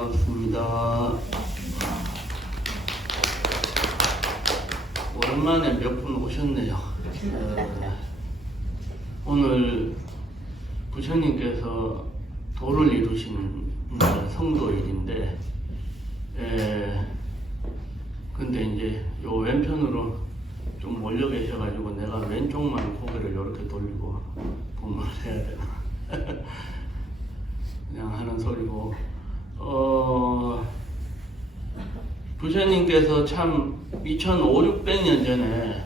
반갑습니다. 오랜만에 몇 분 오셨네요. 오늘 부처님께서 도를 이루신 성도일인데, 근데 이제 요 왼편으로 좀 몰려 계셔가지고 내가 왼쪽만 고개를 이렇게 돌리고 공부를 해야 되나 그냥 하는 소리고, 부처님께서 참 2500~600년 전에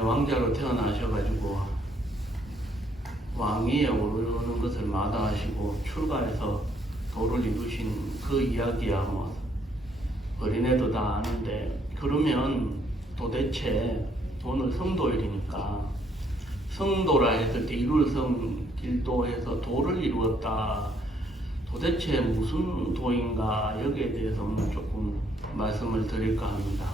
왕자로 태어나셔가지고 왕위에 오르는 것을 마다하시고 출가해서 도를 이루신 그 이야기야 뭐 어린애도 다 아는데, 그러면 도대체 오늘 성도일이니까 성도라 했을 때 이룰 성 길도에서 도를 이루었다, 도대체 무슨 도인가, 여기에 대해서 오늘 조금 말씀을 드릴까 합니다.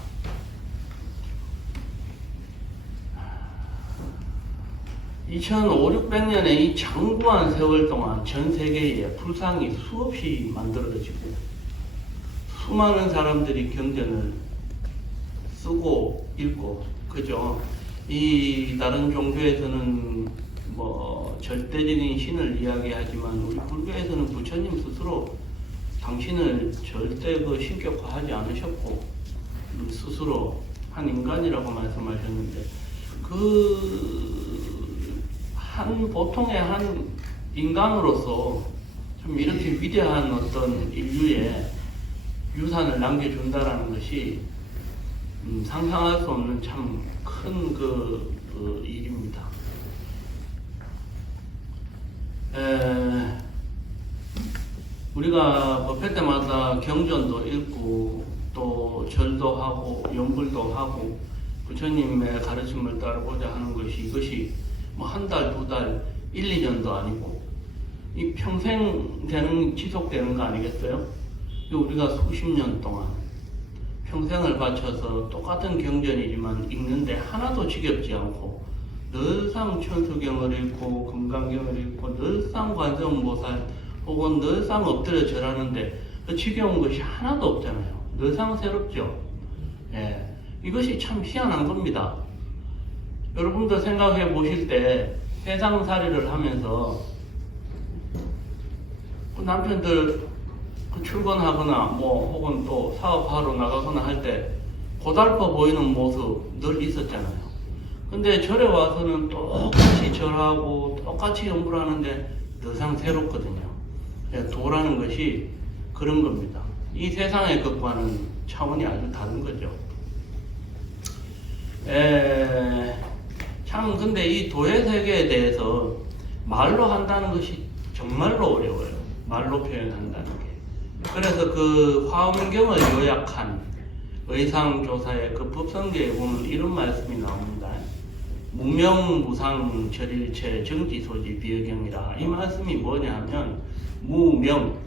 (2500~600년의) 이 장구한 세월 동안 전 세계에 불상이 수없이 만들어지고 수많은 사람들이 경전을 쓰고 읽고, 그죠? 이 다른 종교에서는 뭐 절대적인 신을 이야기하지만 우리 불교에서는 부처님 스스로 당신을 절대 신격화하지 않으셨고 스스로 한 인간이라고 말씀하셨는데, 보통의 한 인간으로서 좀 이렇게 위대한 어떤 인류의 유산을 남겨준다라는 것이 상상할 수 없는 참 큰 일입니다. 우리가 법회 때마다 경전도 읽고 또 절도 하고 연불도 하고 부처님의 가르침을 따르고자 하는 것이, 이것이 뭐 한 달, 두 달, 1~2년도 아니고 이 평생 지속되는 거 아니겠어요? 우리가 수십 년 동안 평생을 바쳐서 똑같은 경전이지만 읽는데 하나도 지겹지 않고 늘상 천수경을 읽고 금강경을 읽고 늘상 관세음보살 혹은 늘상 엎드려 절하는데 지겨운 것이 하나도 없잖아요. 늘상 새롭죠. 이것이 참 희한한 겁니다. 여러분도 생각해 보실 때 세상살이를 하면서 남편들 출근하거나 뭐 혹은 또 사업하러 나가거나 할 때 고달퍼 보이는 모습 늘 있었잖아요. 근데 절에 와서는 똑같이 절하고 똑같이 연불 하는데 늘상 새롭거든요. 도라는 것이 그런 겁니다. 이 세상의 것과는 차원이 아주 다른 거죠. 참 근데 이 도의 세계에 대해서 말로 한다는 것이 정말로 어려워요. 말로 표현한다는 게. 그래서 그 화엄경을 요약한 의상조사의 그 법성계에 보면 이런 말씀이 나옵니다. 무명무상 절일체 정지소지 비어경이라. 이 말씀이 뭐냐 하면 무명,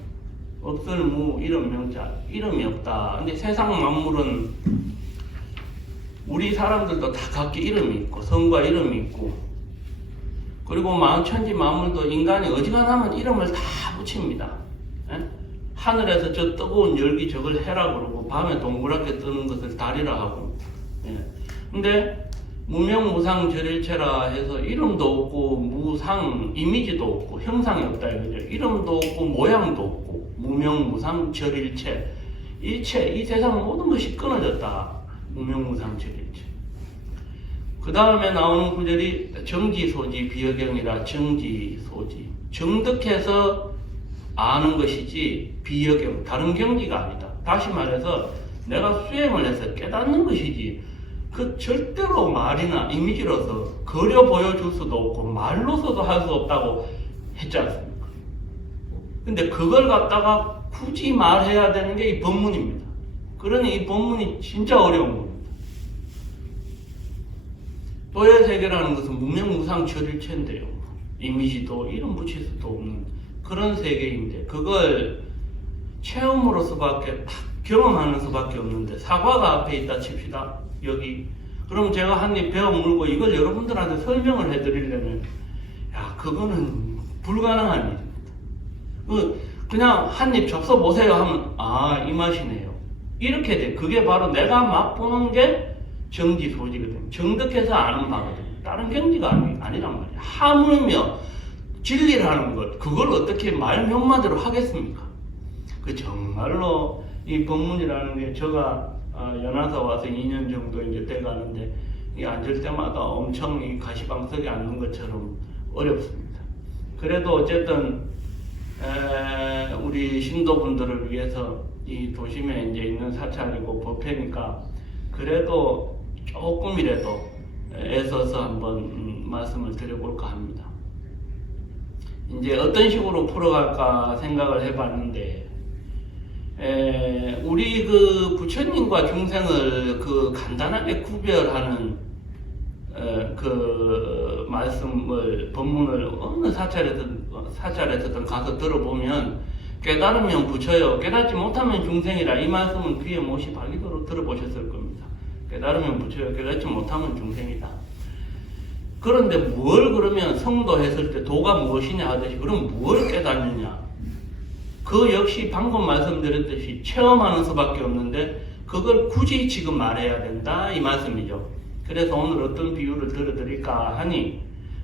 없을 무, 이름 명자, 이름이 없다. 근데 세상 만물은 우리 사람들도 다 각기 이름이 있고 성과 이름이 있고, 그리고 만천지 만물도 인간이 어지간하면 이름을 다 붙입니다. 하늘에서 저 뜨거운 열기 저걸 해라 그러고 밤에 동그랗게 뜨는 것을 달이라 하고. 근데 무명무상 절일체라 해서 이름도 없고 무상 이미지도 없고 형상이 없다 이거죠. 이름도 없고 모양도 없고 무명무상 절일체, 일체, 이 세상 모든 것이 끊어졌다. 무명무상 절일체. 그 다음에 나오는 구절이 정지소지 비여경이라. 정지소지, 정득해서 아는 것이지 비여경, 다른 경지가 아니다. 다시 말해서 내가 수행을 해서 깨닫는 것이지 그 절대로 말이나 이미지로서 그려 보여줄 수도 없고 말로서도 할 수 없다고 했지 않습니까? 근데 그걸 갖다가 굳이 말해야 되는 게 이 법문입니다. 그러니 이 법문이 진짜 어려운 겁니다. 도의 세계라는 것은 무명무상 절일체인데요, 이미지도 이름 붙일 수도 없는 그런 세계인데 그걸 체험으로 수밖에, 경험하는 수밖에 없는데, 사과가 앞에 있다 칩시다. 여기. 그럼 제가 한 입 베어 물고 이걸 여러분들한테 설명을 해드리려면 그거는 불가능한 일입니다. 그냥 한 입 접서 보세요 하면 아, 이 맛이네요. 이렇게 돼. 그게 바로 내가 맛보는 게 정지 소지거든. 정득해서 아는 바거든. 다른 경지가 아니란 말이야. 하물며 진리라는 것, 그걸 어떻게 말 몇 마디로 하겠습니까? 그 정말로 이 법문이라는 게 제가 연화사 와서 2년 정도 이제 돼가는데 이 앉을 때마다 엄청 이 가시방석에 앉는 것처럼 어렵습니다. 그래도 어쨌든 우리 신도분들을 위해서 이 도심에 이제 있는 사찰이고 법회니까 그래도 조금이라도 애써서 한번 말씀을 드려볼까 합니다. 이제 어떤 식으로 풀어갈까 생각을 해봤는데, 우리 그 부처님과 중생을 그 간단하게 구별하는 그 말씀을 법문을 어느 사찰에서든 가서 들어보면 깨달으면 부처요, 깨닫지 못하면 중생이라 이 말씀은 귀에 못이 박이도록 들어보셨을 겁니다. 깨달으면 부처요, 깨닫지 못하면 중생이다. 그런데 뭘 그러면 성도 했을 때 도가 무엇이냐 하듯이 그럼 뭘 깨닫느냐? 그 역시 방금 말씀드렸듯이 체험하는 수밖에 없는데 그걸 굳이 지금 말해야 된다 이 말씀이죠. 그래서 오늘 어떤 비유를 들어드릴까 하니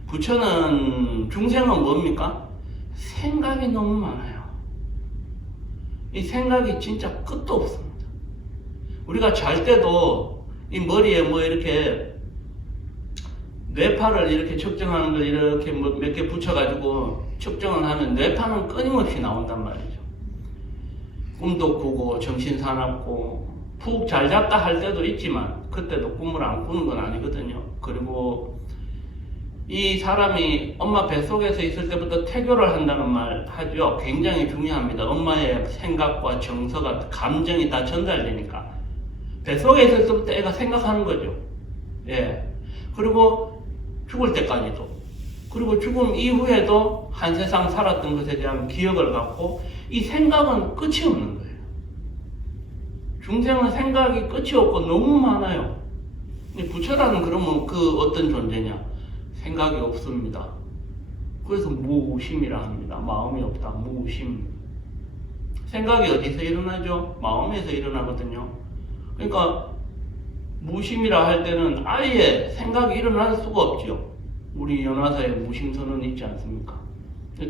부처는 중생은 뭡니까? 생각이 너무 많아요. 이 생각이 진짜 끝도 없습니다. 우리가 잘 때도 이 머리에 뭐 이렇게 뇌파를 이렇게 측정하는 걸 이렇게 뭐 몇 개 붙여가지고 측정을 하면 뇌파는 끊임없이 나온단 말이죠. 꿈도 꾸고 정신 사납고 푹 잘 잤다 할 때도 있지만 그때도 꿈을 안 꾸는 건 아니거든요. 그리고 이 사람이 엄마 뱃속에서 있을 때부터 태교를 한다는 말 하죠. 굉장히 중요합니다. 엄마의 생각과 정서가 감정이 다 전달되니까 뱃속에 있을 때부터 애가 생각하는 거죠. 예. 그리고 죽을 때까지도, 그리고 죽음 이후에도 한 세상 살았던 것에 대한 기억을 갖고 이 생각은 끝이 없는 거예요. 중생은 생각이 끝이 없고 너무 많아요. 부처라는 그러면 그 어떤 존재냐? 생각이 없습니다. 그래서 무심이라 합니다. 마음이 없다. 무심. 생각이 어디서 일어나죠? 마음에서 일어나거든요. 그러니까 무심이라 할 때는 아예 생각이 일어날 수가 없죠. 우리 연화사에 무심선언 있지 않습니까?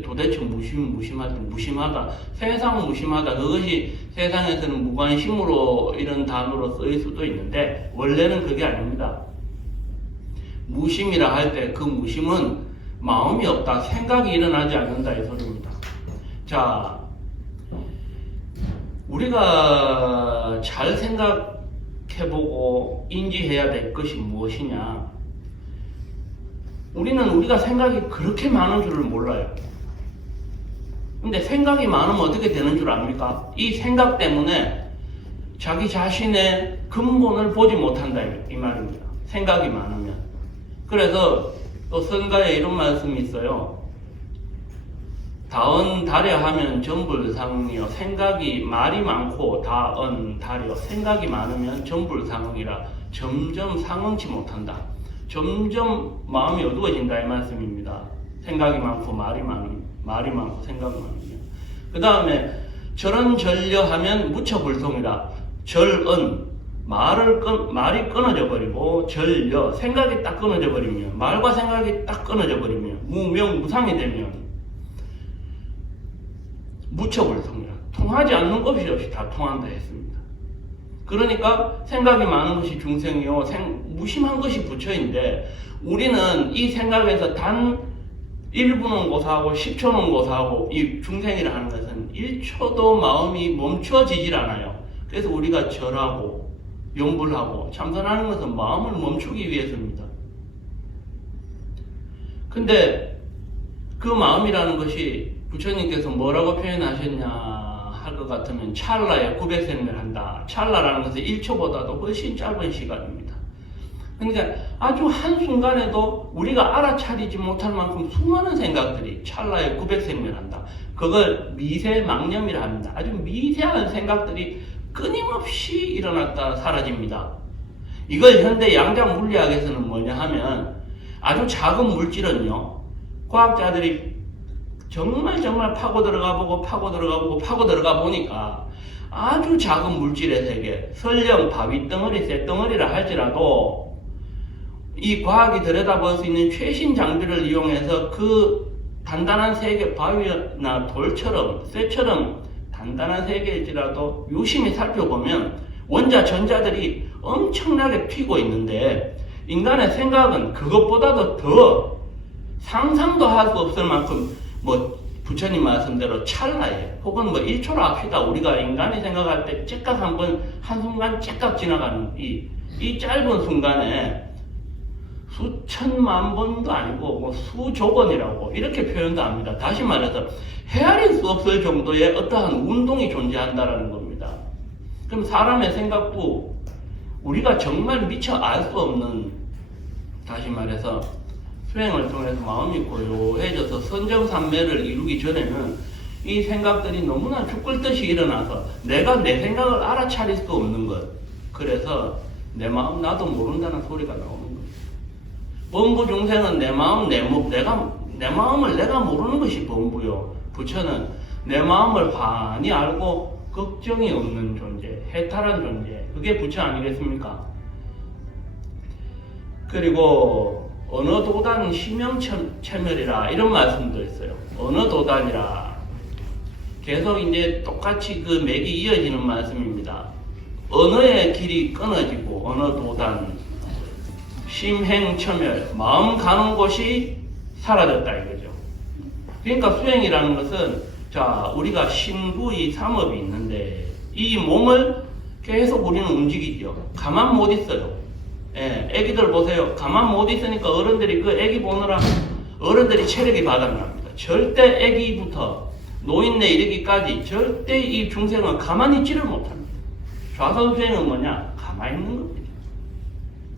도대체 무심할 때 무심하다, 세상 무심하다, 그것이 세상에서는 무관심으로 이런 단어로 쓰일 수도 있는데 원래는 그게 아닙니다. 무심이라 할 때 그 무심은 마음이 없다, 생각이 일어나지 않는다 이 소리입니다. 자, 우리가 잘 생각해보고 인지해야 될 것이 무엇이냐? 우리는 우리가 생각이 그렇게 많은 줄을 몰라요. 근데 생각이 많으면 어떻게 되는 줄 압니까? 이 생각 때문에 자기 자신의 근본을 보지 못한다 이 말입니다. 생각이 많으면. 그래서 또 선가에 이런 말씀이 있어요. 다언 다려 하면 전불상이요. 생각이 말이 많고 다언 다려. 생각이 많으면 전불상이라 점점 상응치 못한다. 점점 마음이 어두워진다 이 말씀입니다. 생각이 많고 말이 많고 생각이 많으면. 그 다음에 절언절려하면 무처불통이라. 절언 말이 끊어져 버리고 절려 생각이 딱 끊어져 버리면 말과 생각이 딱 끊어져 버리면 무명무상이 되면 무처불통이라. 통하지 않는 것이 없이 다 통한다 했습니다. 그러니까 생각이 많은 것이 중생이요 무심한 것이 부처인데 우리는 이 생각에서 단 1분은 고사하고 10초는 고사하고 이 중생이라 하는 것은 1초도 마음이 멈춰지질 않아요. 그래서 우리가 절하고 용불하고 참선하는 것은 마음을 멈추기 위해서입니다. 근데 그 마음이라는 것이 부처님께서 뭐라고 표현하셨냐 할 것 같으면 찰나에 900생을 한다. 찰나라는 것은 1초보다도 훨씬 짧은 시간입니다. 그러니까 아주 한순간에도 우리가 알아차리지 못할 만큼 수많은 생각들이 찰나에 900생을 한다. 그걸 미세망념이라 합니다. 아주 미세한 생각들이 끊임없이 일어났다 사라집니다. 이걸 현대 양자 물리학에서는 뭐냐 하면 아주 작은 물질은요 과학자들이 정말 파고 들어가 보니까 아주 작은 물질의 세계, 설령 바위덩어리, 쇳덩어리라 할지라도 이 과학이 들여다볼 수 있는 최신 장비를 이용해서 그 단단한 세계, 바위나 돌처럼, 쇠처럼 단단한 세계일지라도 유심히 살펴보면 원자 전자들이 엄청나게 튀고 있는데 인간의 생각은 그것보다도 더 상상도 할 수 없을 만큼 뭐 부처님 말씀대로 찰나에 혹은 뭐 1초로 합시다. 우리가 인간이 생각할 때 째깍 한순간 째깍 지나가는 이 짧은 순간에 수천만 번도 아니고 뭐 수조 번이라고 이렇게 표현도 합니다. 다시 말해서 헤아릴 수 없을 정도의 어떠한 운동이 존재한다라는 겁니다. 그럼 사람의 생각도 우리가 정말 미처 알 수 없는, 다시 말해서 수행을 통해서 마음이 고요해져서 선정산매를 이루기 전에는 이 생각들이 너무나 죽을 듯이 일어나서 내가 내 생각을 알아차릴 수 없는 것. 그래서 내 마음 나도 모른다는 소리가 나오는 거예요. 범부 중생은 내 마음 내 마음을 내가 모르는 것이 범부요. 부처는 내 마음을 환히 알고 걱정이 없는 존재, 해탈한 존재. 그게 부처 아니겠습니까? 그리고 언어도단 심형체멸이라 이런 말씀도 있어요. 언어도단이라. 계속 이제 똑같이 그 맥이 이어지는 말씀입니다. 언어의 길이 끊어지고 언어도단, 심행처멸, 마음 가는 곳이 사라졌다 이거죠. 그러니까 수행이라는 것은 자 우리가 심구의 삼업이 있는데 이 몸을 계속 우리는 움직이죠. 가만 못 있어요. 예, 애기들 보세요. 가만 못 있으니까 어른들이 그 애기 보느라 어른들이 체력이 바닥납니다. 절대 애기부터 노인네 이르기까지 절대 이 중생은 가만히 있지를 못합니다. 좌선수행은 뭐냐? 가만히 있는 겁니다.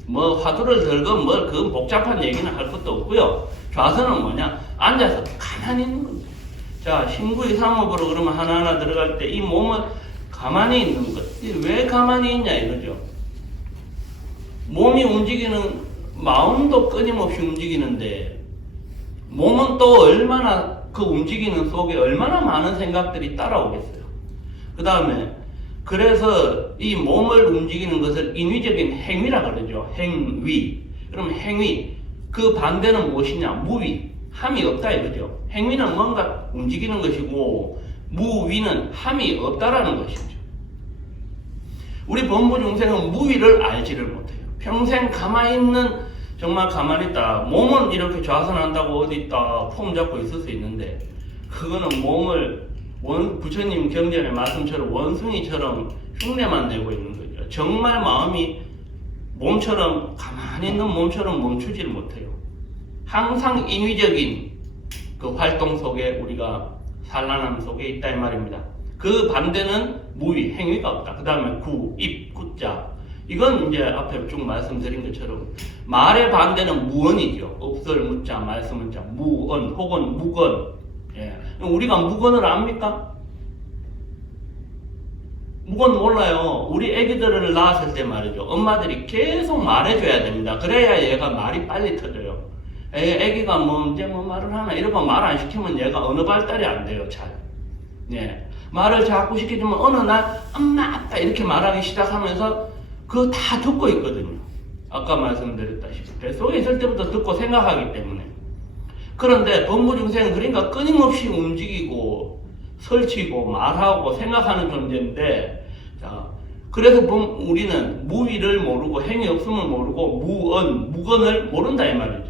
뭐 화두를 들건 뭘 그 복잡한 얘기는 할 것도 없고요. 좌선은 뭐냐? 앉아서 가만히 있는 겁니다. 자, 신구의 삼업으로 그러면 하나하나 들어갈 때 이 몸은 가만히 있는 것. 왜 가만히 있냐 이거죠. 몸이 움직이는, 마음도 끊임없이 움직이는데 몸은 또 얼마나 그 움직이는 속에 얼마나 많은 생각들이 따라오겠어요. 그 다음에 그래서 이 몸을 움직이는 것을 인위적인 행위라 그러죠. 행위. 그럼 행위, 그 반대는 무엇이냐? 무위. 함이 없다 이거죠. 행위는 뭔가 움직이는 것이고 무위는 함이 없다라는 것이죠. 우리 범부 중생은 무위를 알지를 못해요. 평생 가만히 있는, 정말 가만히 있다. 몸은 이렇게 좌선한다고 어디 있다 폼 잡고 있을 수 있는데 그거는 몸을 부처님 경전의 말씀처럼 원숭이처럼 흉내만 내고 있는 거죠. 정말 마음이 몸처럼 가만히 있는 몸처럼 멈추지를 못해요. 항상 인위적인 그 활동 속에 우리가 산란함 속에 있다 이 말입니다. 그 반대는 무위, 행위가 없다. 그 다음에 구, 입, 구자. 이건 이제 앞에 쭉 말씀드린 것처럼 말의 반대는 무언이죠. 없을 무자, 말씀 문자, 무언 혹은 무건. 예. 우리가 무건을 압니까? 무건 몰라요. 우리 애기들을 낳았을 때 말이죠. 엄마들이 계속 말해줘야 됩니다. 그래야 얘가 말이 빨리 터져요. 애기가 뭐 이제 뭐 말을 하나 이러고 말 안 시키면 얘가 언어 발달이 안 돼요. 잘. 예. 말을 자꾸 시켜주면 어느 날 엄마 아빠 이렇게 말하기 시작하면서 그거 다 듣고 있거든요. 아까 말씀드렸다시피 뱃속에 있을 때부터 듣고 생각하기 때문에. 그런데 범부중생은 그러니까 끊임없이 움직이고 설치고 말하고 생각하는 존재인데, 자, 그래서 우리는 무위를 모르고 행위 없음을 모르고 무언, 무건을 모른다 이 말이죠.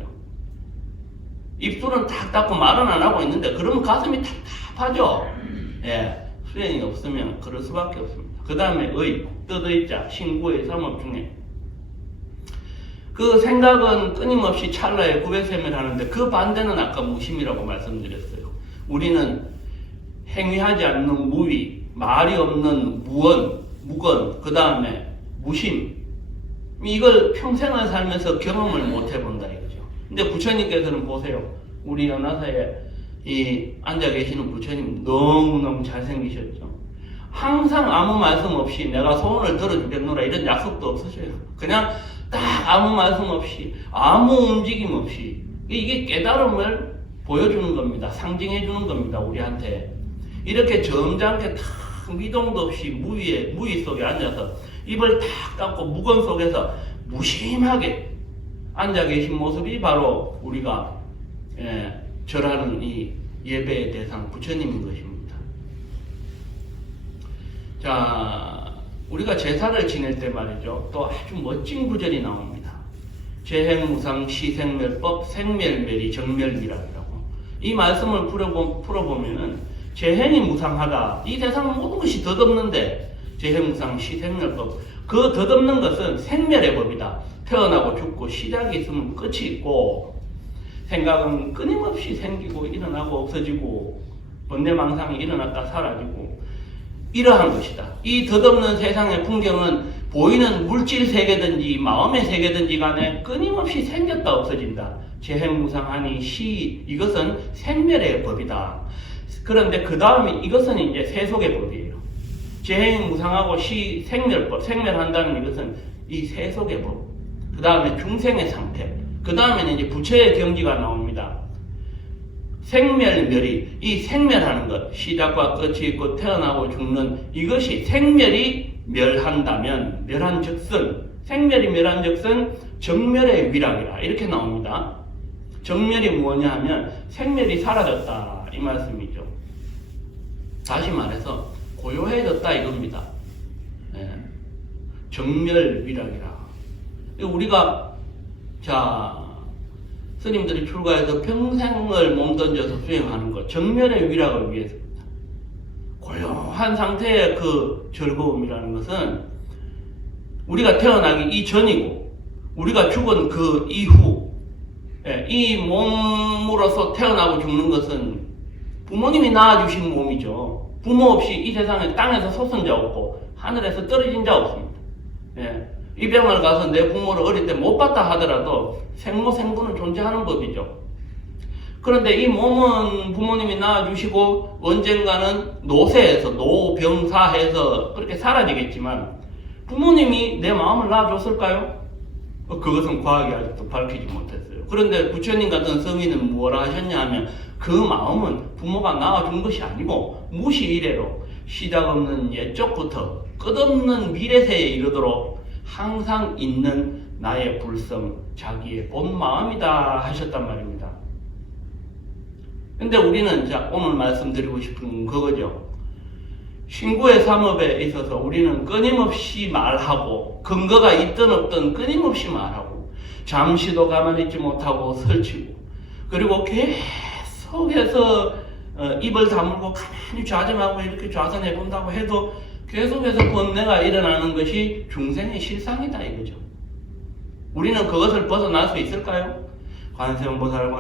입술은 탁 닫고 말은 안 하고 있는데 그러면 가슴이 답답하죠. 예, 수행이 없으면 그럴 수밖에 없습니다. 그 다음에 의, 뜻의자, 신구의 삼업 중에 그 생각은 끊임없이 찰나에 구별세멸하는데 그 반대는 아까 무심이라고 말씀드렸어요. 우리는 행위하지 않는 무위, 말이 없는 무언, 무건, 그 다음에 무심. 이걸 평생을 살면서 경험을 못 해본다 이거죠. 근데 부처님께서는 보세요. 우리 연화사에 이 앉아 계시는 부처님 너무너무 잘생기셨죠. 항상 아무 말씀 없이 내가 소원을 들어주겠노라 이런 약속도 없으셔요. 그냥 딱 아무 말씀 없이 아무 움직임 없이 이게 깨달음을 보여주는 겁니다. 상징해 주는 겁니다. 우리한테. 이렇게 점잖게 탁 미동도 없이 무의 속에 앉아서 입을 탁 닫고 묵은 속에서 무심하게 앉아 계신 모습이 바로 우리가 절하는 이 예배의 대상 부처님인 것입니다. 자, 우리가 제사를 지낼 때 말이죠. 또 아주 멋진 구절이 나옵니다. 재행무상 시생멸법 생멸멸이 정멸이라고. 이 말씀을 풀어보면은 재행이 무상하다. 이 세상 모든 것이 덧없는데 재행무상 시생멸법. 그 덧없는 것은 생멸의 법이다. 태어나고 죽고 시작이 있으면 끝이 있고 생각은 끊임없이 생기고 일어나고 없어지고 번뇌망상이 일어났다 사라지고 이러한 것이다. 이 덧없는 세상의 풍경은 보이는 물질 세계든지 마음의 세계든지 간에 끊임없이 생겼다 없어진다. 재행무상하니 이것은 생멸의 법이다. 그런데 그 다음에 이것은 이제 세속의 법이에요. 재행무상하고 생멸법, 생멸한다는 이것은 이 세속의 법. 그 다음에 중생의 상태. 그 다음에는 이제 부처의 경지가 나옵니다. 생멸멸이, 이 생멸하는 것, 시작과 끝이 있고 태어나고 죽는 이것이 생멸이 멸한다면, 생멸이 멸한즉슨 정멸의 위락이라 이렇게 나옵니다. 정멸이 뭐냐 하면 생멸이 사라졌다 이 말씀이죠. 다시 말해서 고요해졌다 이겁니다. 정멸위락이라. 우리가 스님들이 출가해서 평생을 몸던져서 수행하는 것, 정멸의 위락을 위해서입니다. 고요한 상태의 그 즐거움이라는 것은 우리가 태어나기 이전이고 우리가 죽은 그 이후 이 몸으로서 태어나고 죽는 것은 부모님이 낳아주신 몸이죠. 부모 없이 이 세상에 땅에서 솟은 자 없고 하늘에서 떨어진 자 없습니다. 입양을 가서 내 부모를 어릴 때 못 봤다 하더라도 생모생부는 존재하는 법이죠. 그런데 이 몸은 부모님이 낳아주시고 언젠가는 노쇠해서 노병사해서 그렇게 사라지겠지만 부모님이 내 마음을 낳아줬을까요? 그것은 과학이 아직도 밝히지 못했어요. 그런데 부처님 같은 성인은 뭐라 하셨냐 하면 그 마음은 부모가 낳아준 것이 아니고 무시 이래로 시작 없는 옛적부터 끝없는 미래세에 이르도록 항상 있는 나의 불성, 자기의 본 마음이다 하셨단 말입니다. 근데 우리는 오늘 말씀드리고 싶은 그거죠. 신구의 삼업에 있어서 우리는 끊임없이 말하고 근거가 있든 없든 끊임없이 말하고 잠시도 가만히 있지 못하고 설치고 그리고 계속해서 입을 다물고 가만히 좌정하고 이렇게 좌선해 본다고 해도 계속해서 번뇌가 일어나는 것이 중생의 실상이다 이거죠. 우리는 그것을 벗어날 수 있을까요? 관세음보살,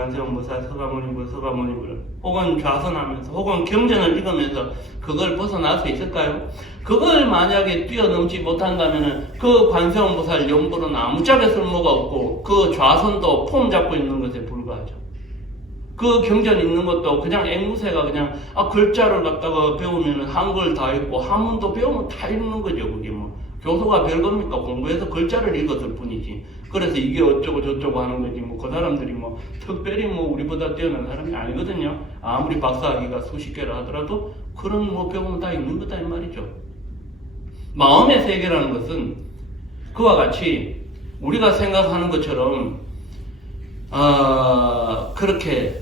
서가모니불 혹은 좌선하면서 혹은 경전을 읽으면서 그걸 벗어날 수 있을까요? 그걸 만약에 뛰어넘지 못한다면 그 관세음보살 연불은 아무짝에 쓸모가 없고 그 좌선도 폼 잡고 있는 것에 불과하죠. 그 경전 읽는 것도 그냥 앵무새가 그냥 글자를 갖다가 배우면 한글 다 읽고 한문도 배우면 다 읽는 거죠. 그게 뭐 교수가 별겁니까? 공부해서 글자를 읽었을 뿐이지. 그래서 이게 어쩌고 저쩌고 하는 거지. 뭐 그 사람들이 뭐 특별히 뭐 우리보다 뛰어난 사람이 아니거든요. 아무리 박사학위가 수십 개라 하더라도 그런 뭐 배우면 다 읽는 거다 이 말이죠. 마음의 세계라는 것은 그와 같이 우리가 생각하는 것처럼 그렇게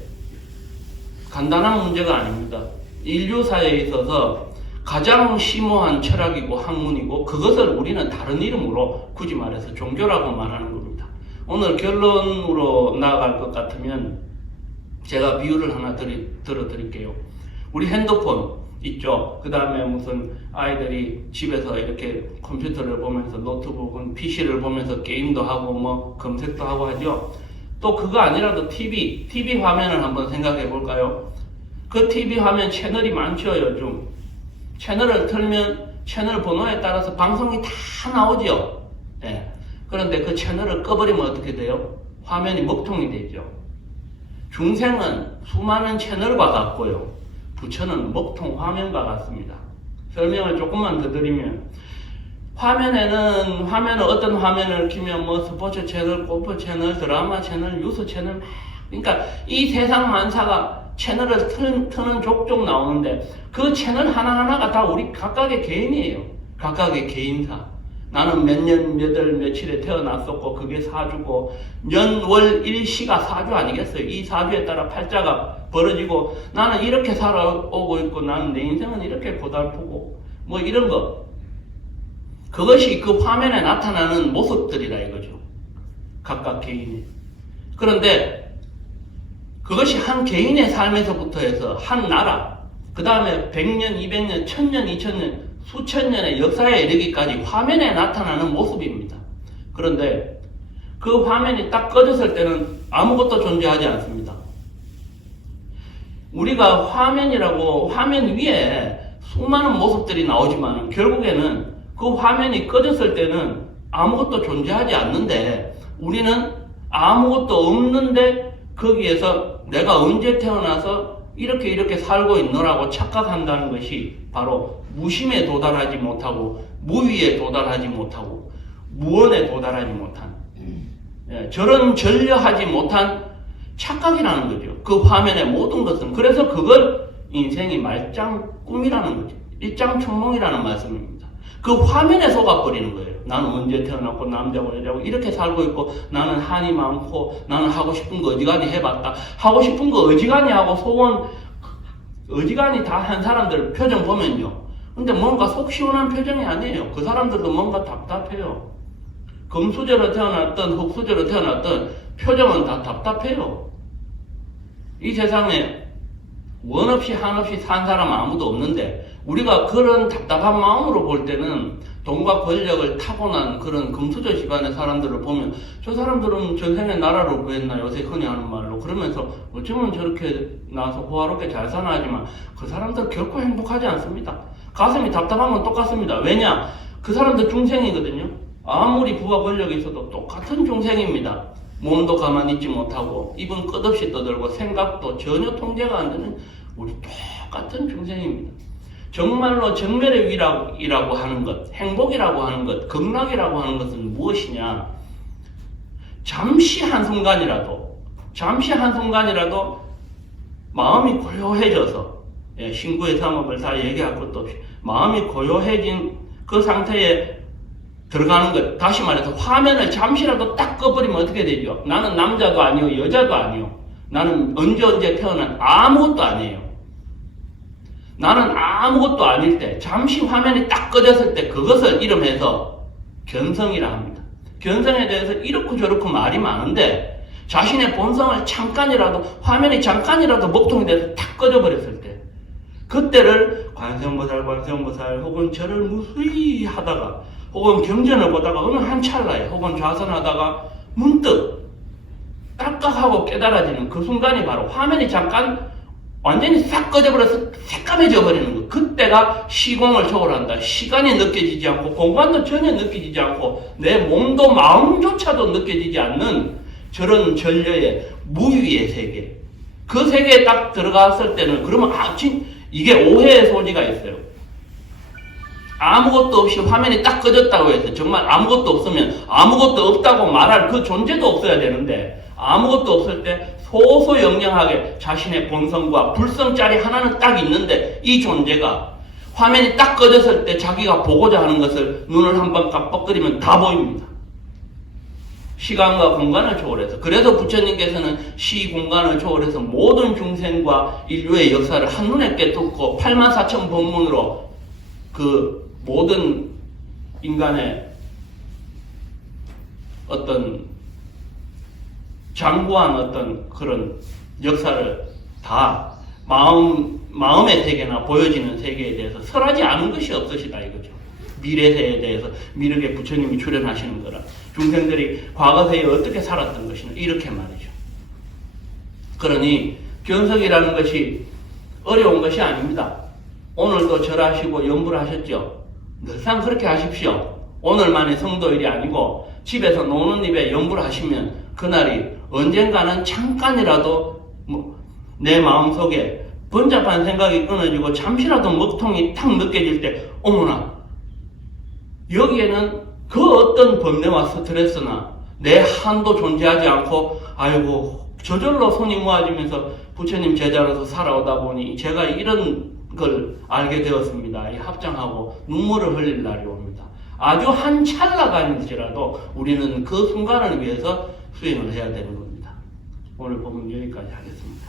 간단한 문제가 아닙니다. 인류사에 있어서 가장 심오한 철학이고 학문이고 그것을 우리는 다른 이름으로 굳이 말해서 종교라고 말하는 겁니다. 오늘 결론으로 나아갈 것 같으면 제가 비유를 하나 들어드릴게요. 우리 핸드폰 있죠. 그 다음에 무슨 아이들이 집에서 이렇게 컴퓨터를 보면서 노트북은 PC를 보면서 게임도 하고 뭐 검색도 하고 하죠. 또 그거 아니라도 TV 화면을 한번 생각해 볼까요? 그 TV 화면 채널이 많죠, 요즘. 채널을 틀면 채널 번호에 따라서 방송이 다 나오죠. 그런데 그 채널을 꺼버리면 어떻게 돼요? 화면이 먹통이 되죠. 중생은 수많은 채널과 같고요. 부처는 먹통 화면과 같습니다. 설명을 조금만 더 드리면 화면을 어떤 화면을 키면 뭐 스포츠 채널, 골프 채널, 드라마 채널, 뉴스 채널 막 그러니까 이 세상 만사가 채널을 트는 족족 나오는데 그 채널 하나하나가 다 우리 각각의 개인이에요. 각각의 개인사. 나는 몇 년, 몇 월, 며칠에 태어났었고 그게 사주고 년, 월, 일, 시가 사주 아니겠어요? 이 사주에 따라 팔자가 벌어지고 나는 이렇게 살아오고 있고 나는 내 인생은 이렇게 고달프고 뭐 이런 거. 그것이 그 화면에 나타나는 모습들이라 이거죠. 각각 개인의. 그런데 그것이 한 개인의 삶에서부터 해서 한 나라, 그 다음에 100년, 200년, 1000년, 2000년, 수천 년의 역사에 이르기까지 화면에 나타나는 모습입니다. 그런데 그 화면이 딱 꺼졌을 때는 아무것도 존재하지 않습니다. 우리가 화면이라고 화면 위에 수많은 모습들이 나오지만 결국에는 그 화면이 꺼졌을 때는 아무것도 존재하지 않는데 우리는 아무것도 없는데 거기에서 내가 언제 태어나서 이렇게 살고 있노라고 착각한다는 것이 바로 무심에 도달하지 못하고 무위에 도달하지 못하고 무언에 도달하지 못한 저런 전려하지 못한 착각이라는 거죠. 그 화면의 모든 것은. 그래서 그걸 인생이 말짱 꿈이라는 거죠. 일장춘몽이라는 말씀입니다. 그 화면에 속아버리는 거예요. 나는 언제 태어났고 남자고 여자고 이렇게 살고 있고 나는 한이 많고 나는 하고 싶은 거 어지간히 해봤다. 하고 싶은 거 어지간히 하고 소원 어지간히 다 한 사람들 표정 보면요. 근데 뭔가 속 시원한 표정이 아니에요. 그 사람들도 뭔가 답답해요. 금수저로 태어났던 흙수저로 태어났던 표정은 다 답답해요. 이 세상에 원 없이 한 없이 산 사람 아무도 없는데 우리가 그런 답답한 마음으로 볼 때는 돈과 권력을 타고난 그런 금수저 집안의 사람들을 보면 저 사람들은 전생에 나라를 구했나 요새 흔히 하는 말로 그러면서 어쩌면 저렇게 나와서 호화롭게 잘 사나 하지만 그 사람들 결코 행복하지 않습니다. 가슴이 답답한 건 똑같습니다. 왜냐? 그 사람들 중생이거든요. 아무리 부와 권력이 있어도 똑같은 중생입니다. 몸도 가만히 있지 못하고 입은 끝없이 떠들고 생각도 전혀 통제가 안 되는 우리 똑같은 중생입니다. 정말로 정멸의 위락이라고 하는 것, 행복이라고 하는 것, 극락이라고 하는 것은 무엇이냐? 잠시 한순간이라도 마음이 고요해져서 신구의 삼업을 다 얘기할 것도 없이 마음이 고요해진 그 상태에 들어가는 것. 다시 말해서 화면을 잠시라도 딱 꺼버리면 어떻게 되죠? 나는 남자도 아니요 여자도 아니요 나는 언제 태어난 아무것도 아니에요. 나는 아무것도 아닐 때 잠시 화면이 딱 꺼졌을 때 그것을 이름해서 견성이라 합니다. 견성에 대해서 이렇고 저렇고 말이 많은데 자신의 본성을 잠깐이라도 화면이 잠깐이라도 먹통이 돼서 탁 꺼져버렸을 때 그때를 관세음보살 혹은 절을 무수히 하다가 혹은 경전을 보다가 어느 한 찰나에 혹은 좌선하다가 문득 딱딱하고 깨달아지는 그 순간이 바로 화면이 잠깐 완전히 싹 꺼져버려서 새까매져 버리는 거. 그때가 시공을 초월한다. 시간이 느껴지지 않고 공간도 전혀 느껴지지 않고 내 몸도 마음조차도 느껴지지 않는 저런 전려의 무위의 세계. 그 세계에 딱 들어갔을 때는 그러면 이게 오해의 소지가 있어요. 아무것도 없이 화면이 딱 꺼졌다고 해서 정말 아무것도 없으면 아무것도 없다고 말할 그 존재도 없어야 되는데 아무것도 없을 때 소소영영하게 자신의 본성과 불성짜리 하나는 딱 있는데 이 존재가 화면이 딱 꺼졌을 때 자기가 보고자 하는 것을 눈을 한번 깜빡거리면 다 보입니다. 시간과 공간을 초월해서. 그래서 부처님께서는 시공간을 초월해서 모든 중생과 인류의 역사를 한눈에 깨뚫고 84,000법문으로 그 모든 인간의 어떤 장구한 어떤 그런 역사를 다 마음의 세계나 보여지는 세계에 대해서 설하지 않은 것이 없으시다 이거죠. 미래세에 대해서 미륵에 부처님이 출연하시는 거라 중생들이 과거세에 어떻게 살았던 것이냐 이렇게 말이죠. 그러니 견성이라는 것이 어려운 것이 아닙니다. 오늘도 절하시고 염불 하셨죠. 늘상 그렇게 하십시오. 오늘만의 성도일이 아니고 집에서 노는 입에 염불 하시면 그날이 언젠가는 잠깐이라도 내 마음속에 번잡한 생각이 끊어지고 잠시라도 먹통이 탁 느껴질 때 어머나 여기에는 그 어떤 번뇌와 스트레스나 내 한도 존재하지 않고 아이고 저절로 손이 모아지면서 부처님 제자로서 살아오다 보니 제가 이런 걸 알게 되었습니다. 이 합장하고 눈물을 흘릴 날이 옵니다. 아주 한 찰나간일지라도 우리는 그 순간을 위해서 수행을 해야 되는 겁니다. 오늘 보면 여기까지 하겠습니다.